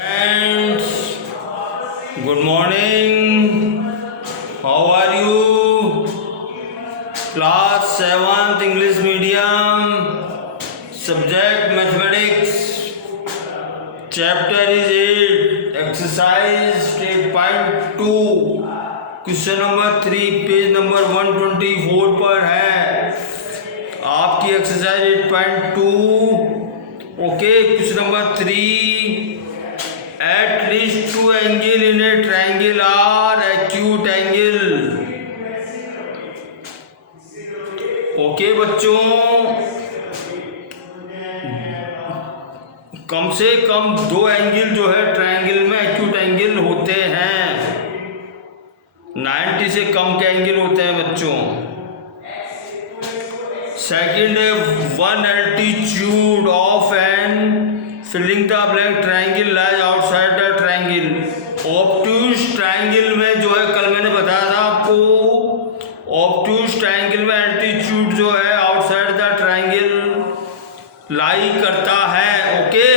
Friends, good morning. How are you? Class 7th English Medium, subject Mathematics, chapter is 8, exercise 8.2, question number 3, page number 124 पर है आपकी exercise 8.2. Okay, question number 3. At least two angles in a triangle are acute angle. Okay बच्चों, कम से कम दो angle जो है triangle में acute angle होते हैं. 90 से कम के एंगल होते हैं बच्चों. सेकंड है one altitude of an filling the blank triangle lies outside the triangle. Obtuse triangle में जो है, कल मैंने बताया था आपको, ऑब्ट्यूज ट्रायंगल में एल्टीट्यूड जो है आउटसाइड द ट्रायंगल लाई करता है. ओके.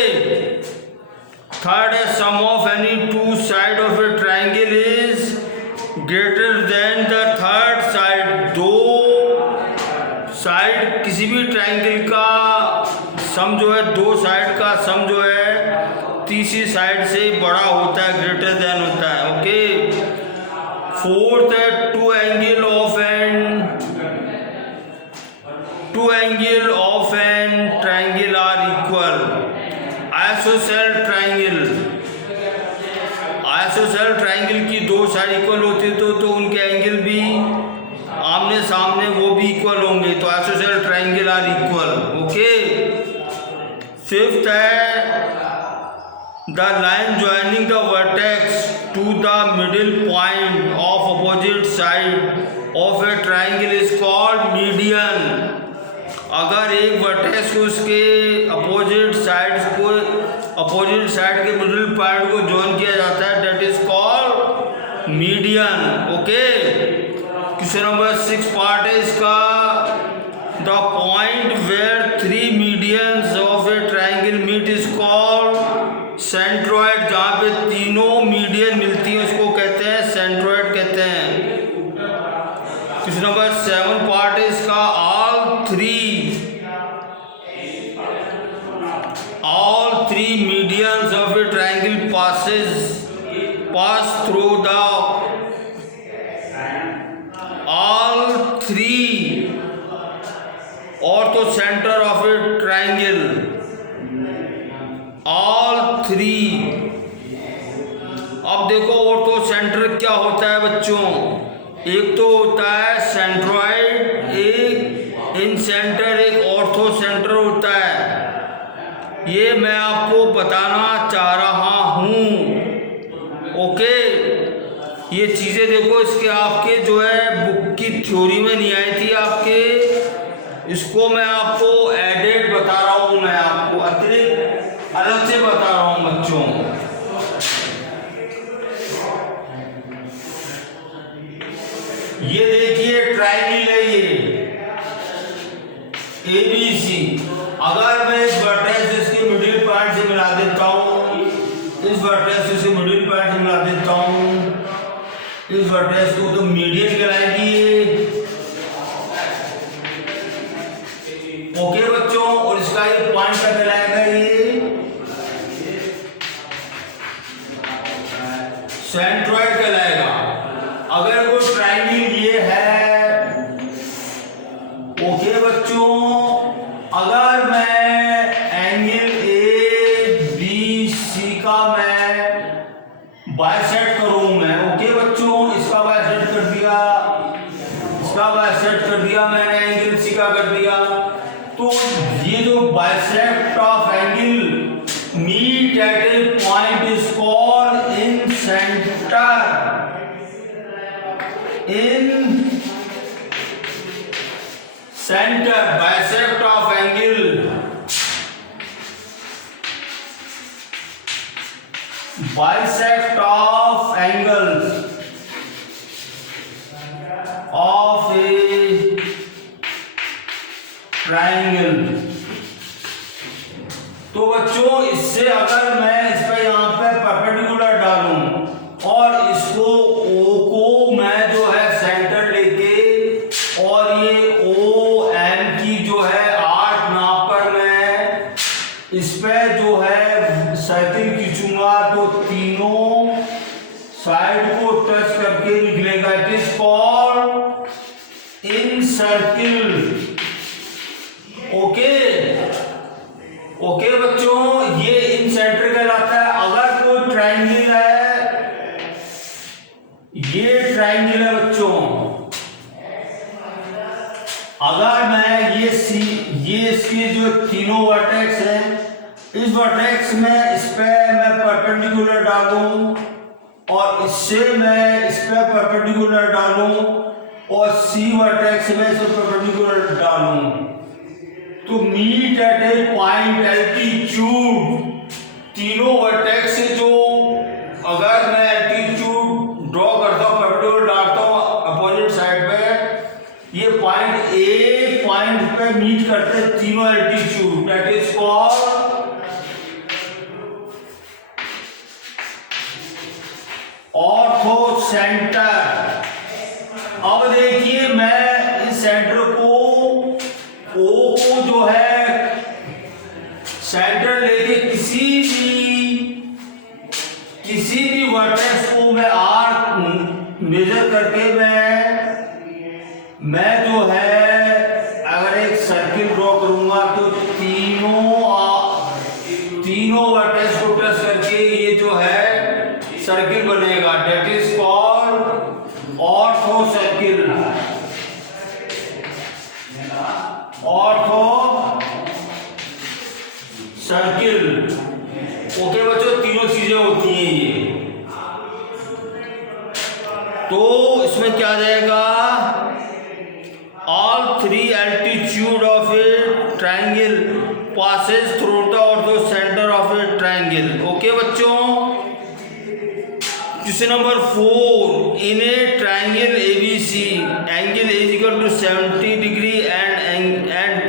थर्ड है sum of any two side of a triangle is greater than the third side. दो साइड किसी भी ट्रायंगल का सम जो है, दो साइड का सम जो है तीसरी साइड से बड़ा होता है, ग्रेटर देन होता है. ओके. फोर्थ है two angle of an triangle are equal. Isosceles triangle की दो साइड इक्वल होती है तो उनके एंगल भी आमने सामने वो भी इक्वल होंगे, तो isosceles triangle are equal. Okay. Fifth है the line joining the vertex to the middle point of opposite side of a triangle is called median. अगर एक वर्टेक्स को उसके अपोजिट साइड के मिडिल पॉइंट को ज्वाइन किया जाता है, that is called median. Okay. Question number 6 part है इसका. The point where three medians of a triangle meet is called centroid. जहाँ पे तीनों मीडियन मिलती हैं उसको कहते हैं सेंट्रोइड कहते हैं. क्वेश्चन नंबर 7 पार्ट है इसका. all three medians of a triangle pass through the all three orthocenter of a triangle. all three. अब देखो ऑर्थोसेंटर क्या होता है बच्चों. एक तो होता है सेंट्रॉइड, एक इन सेंटर, एक ऑर्थो सेंटर होता है. ये मैं आपको बताना चाह रहा हूँ. ओके. ये चीज़ें देखो, इसके आपके जो है बुक की थ्योरी में नहीं आई थी आपके, इसको मैं आपको एडेड बता रहा हूँ, मैं आपको अतिरिक्त अलग से बता रहा हूँ बच्चों. ये देखिए ट्रायंगल है ये ABC. अगर मैं इस वर्टेक्स इसके मिडिल पॉइंट से मिला देता हूँ, इस वर्टेक्स से मिडिल पॉइंट से मिला देता हूँ, इस वर्टेक्स को, तो मीडियन कहलाएगी. ओके बच्चों. और इसका ये पॉइंट का कहलाएगा ये सेंट्रॉइड कहलाएगा. अगर वो ट्रायंगल ये है, ओके बच्चों, अगर मैं एंगल ABC का मैं बाइसेक्ट करूं मैं, ओके बच्चों, इसका बाइसेक्ट कर दिया, इसका बाइसेक्ट कर दिया मैंने, एंगल C का कर दिया, तो ये जो bisect of angle meet at a point is called incentre. bisect of angle, bisect of angles of a triangle. तो बच्चों इससे अगर मैं इस पे यहाँ पे सर्किल खींचूंगा तो तीनों साइड को टच करके निकलेगा। It is called in circle. Okay okay बच्चों, ये इन सेंटर कहलाता है। अगर कोई ट्रायंगल है, ये ट्रायंगल है बच्चों, अगर मैं ये इसके जो तीनों वर्टेक्स हैं, इस वर्टेक्स में इस पे मैं परपेंडिकुलर डालूं और इससे मैं इस पे परपेंडिकुलर डालूं और सी वर्टेक्स में इसे परपेंडिकुलर डालूं तो meet at a point altitude. तीनों वर्टेक्स से जो अगर मैं एल्टीट्यूड ड्रॉ करता हूं, परपेंडिकुलर डालता हूं अपोजिट साइड पे, ये पॉइंट ए पॉइंट पे मीट करते हैं तीनों altitude. That is called ortho centre. अब देखिए मैं इस सेंटर को ओ को जो है सेंटर लेके किसी भी वर्टेक्स को मैं आर मेजर करके मैं जो है अगर एक सर्किल ड्रॉ करूंगा तो तीनों वर्टेक्स को टच करके ये जो है सर्किल बनेगा। That is called ortho circle. Ortho circle. Okay बच्चों, तीनों चीजें होती हैं ये। तो इसमें क्या आ जाएगा, all three altitude of a triangle passes through the orthocentre of a triangle. Okay बच्चों, question number 4, in a triangle ABC angle A is equal to 70 degree and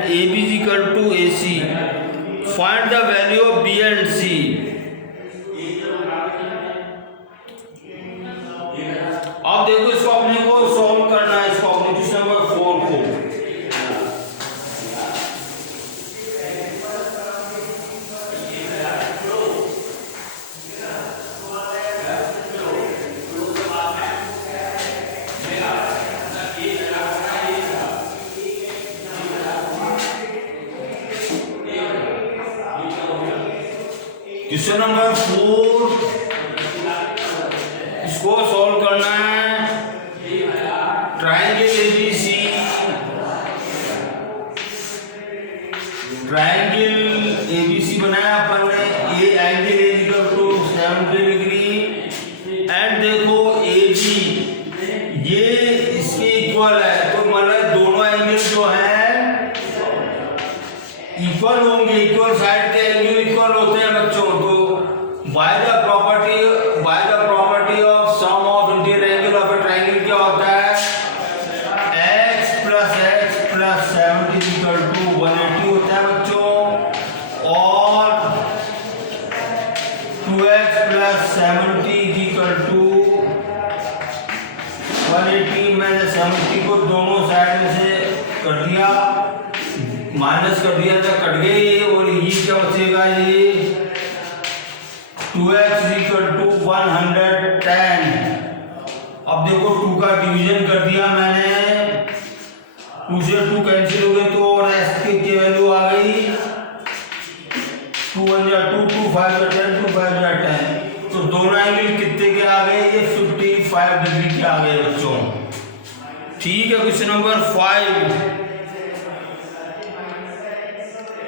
AB is equal to AC. Find the value of B and C. अब देखो इसको अपने को solve करना है, इसको अपने क्वेश्चन नंबर 4 को। क्वेश्चन नंबर 4 इसको सॉल्व करना है। ट्रायंगल ABC, बनाया अपन ने। A angle A equal to 70 degree and देखो AB ये इसके इक्वल है, तो मतलब दोनों एंगल जो है इक्वल होंगे। इक्वल साइड के एंगल इक्वल होते हैं बच्चों। तो by the property of sum of interior angle of a triangle क्या होता है, x प्लस 70 इक्वल टू 180 होता है बच्चों, और 2x प्लस 70 इक्वल टू 180। मैंने 70 को दोनों साइड में से कर दिया, माइनस कर दिया था, कट गई। और ये क्या बचेगा, ये 2x इक्वल टू 110। अब देखो 2 का डिवीजन कर दिया मैंने, 2 से 2 कैंसिल हो गए तो और x की वैल्यू आ गई 2 1 जा 2 2 5 जा 10 2 5 जा 10। तो दोनों एंगल कितने के आ गए, ये 55 डिग्री के आ गए बच्चों। ठीक है, question number 5,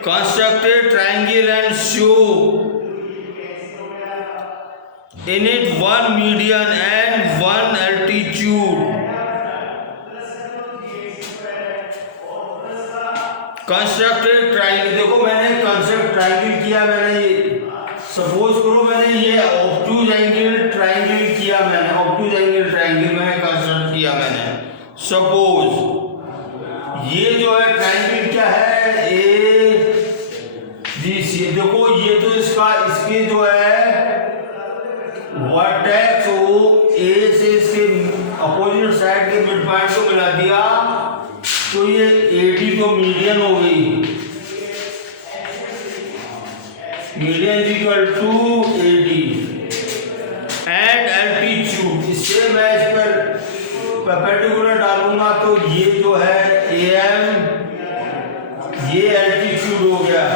construct a triangle and show in it one median and one altitude. Construct a triangle। देखो मैंने कंस्ट्रक्ट ट्रायंगल किया, मैंने सपोज करो मैंने ये ऑब्टूज एंगल ट्रायंगल किया, मैंने ऑब्टूज एंगल ट्रायंगल मैंने कंस्ट्रक्ट किया मैंने। सपोज ये जो है ट्रायंगल क्या है, देखो ये तो इसके जो है वर्टेक्स ए से इसके अपोजिट साइड के मिड पॉइंट को मिला दिया, तो ये AD तो मीडियन हो गई। मीडियन इक्वल टू मैं इस पर परपेंडिकुलर डालूंगा तो ये जो है AM, ये एल्टीट्यूड हो गया,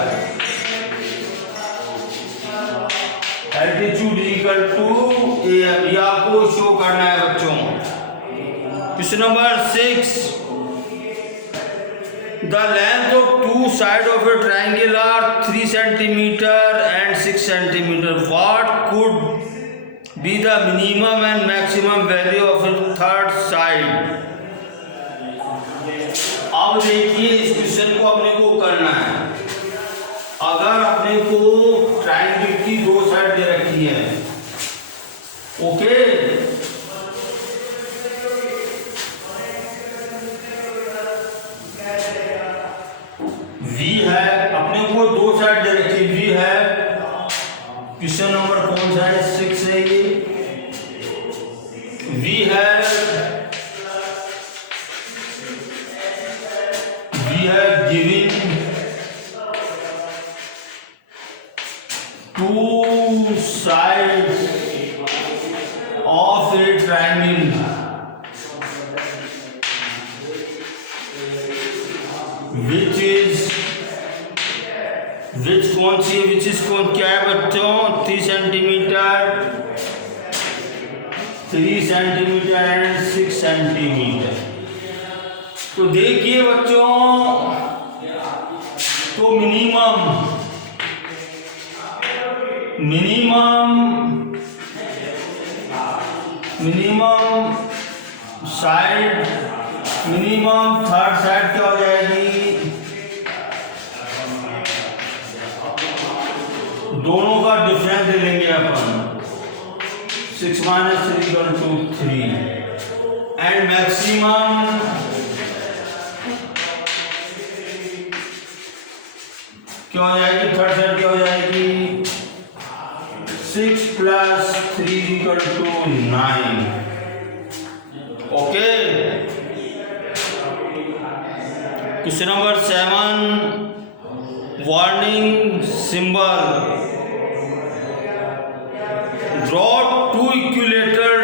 एल्टीट्यूड इक्वल टू AM, ये आपको शो करना है बच्चों। Question number 6, the length of two side of a triangle are 3 centimetre and 6 centimetre, what could be the minimum and maximum value of a third side. अब देखिए इस question को अपने को करना है। अगर अपने को ट्राइंगल की दो साइड दे रखी है, ओके, V है, अपने को दो साइड दे रखी V है। क्वेश्चन नंबर कौन सा है? 6 है ये। V है giving two sides of a triangle विच कौन सी है, विच इज कौन क्या है बच्चों? 3 सेंटीमीटर, 3 सेंटीमीटर एंड 6 सेंटीमीटर। तो देखिए बच्चों, तो minimum side, minimum third side क्या हो जाएगी? दोनों का डिफरेंस ले लेंगे अपन, 6 - 3 = 3 एंड मैक्सिमम क्या हो जाएगी? थर्ड साइड क्या हो जाएगी? 6 + 3 = 9। Okay. Question number 7, warning symbol. Draw 2 equilateral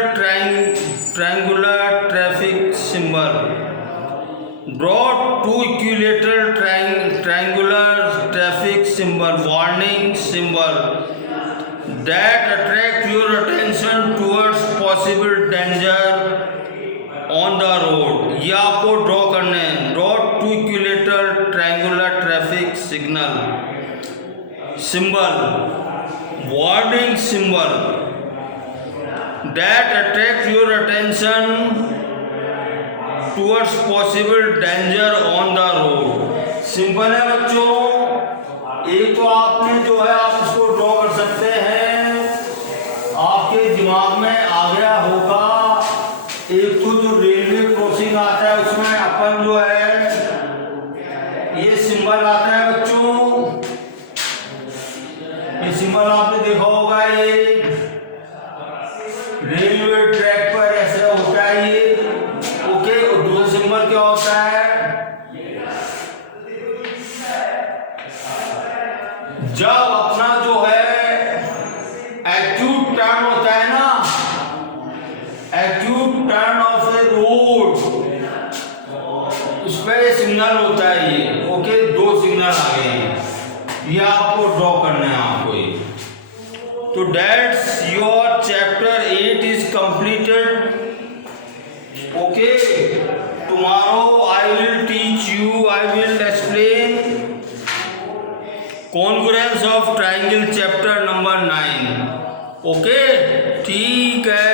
triangular traffic symbol. Draw 2 equilateral triangular traffic symbol, warning symbol that attract your attention towards possible danger on the road। ये आपको draw करने हैं। Draw 2 equilateral triangular traffic signal symbol, warning symbol that attract your attention towards possible danger on the road. Simple है बच्चों, एक तो आपने जो है आप इसको ड्रॉ कर सकते हैं, आपके दिमाग में आ गया होगा। एक तो जो रेलवे क्रॉसिंग आता है उसमें अपन जो है ये सिंबल आता है बच्चों, ये सिंबल आपने देखा होगा, ये रेलवे ट्रैक पर ऐसे होता है ये, ओके। और दूसरा सिंबल क्या होता है? जब अपना जो है एक्यूट टर्न होता है ना, एक्यूट टर्न ऑफ ए रोड, उस पर सिग्नल होता है ये, ओके। 2 सिग्नल आ गए हैं, ये आपको ड्रॉ करना है आपको ये। तो that's your chapter 8 is completed, okay. Tomorrow I will teach you, I will explain congruence of triangle chapter number 9, okay। ठीक है।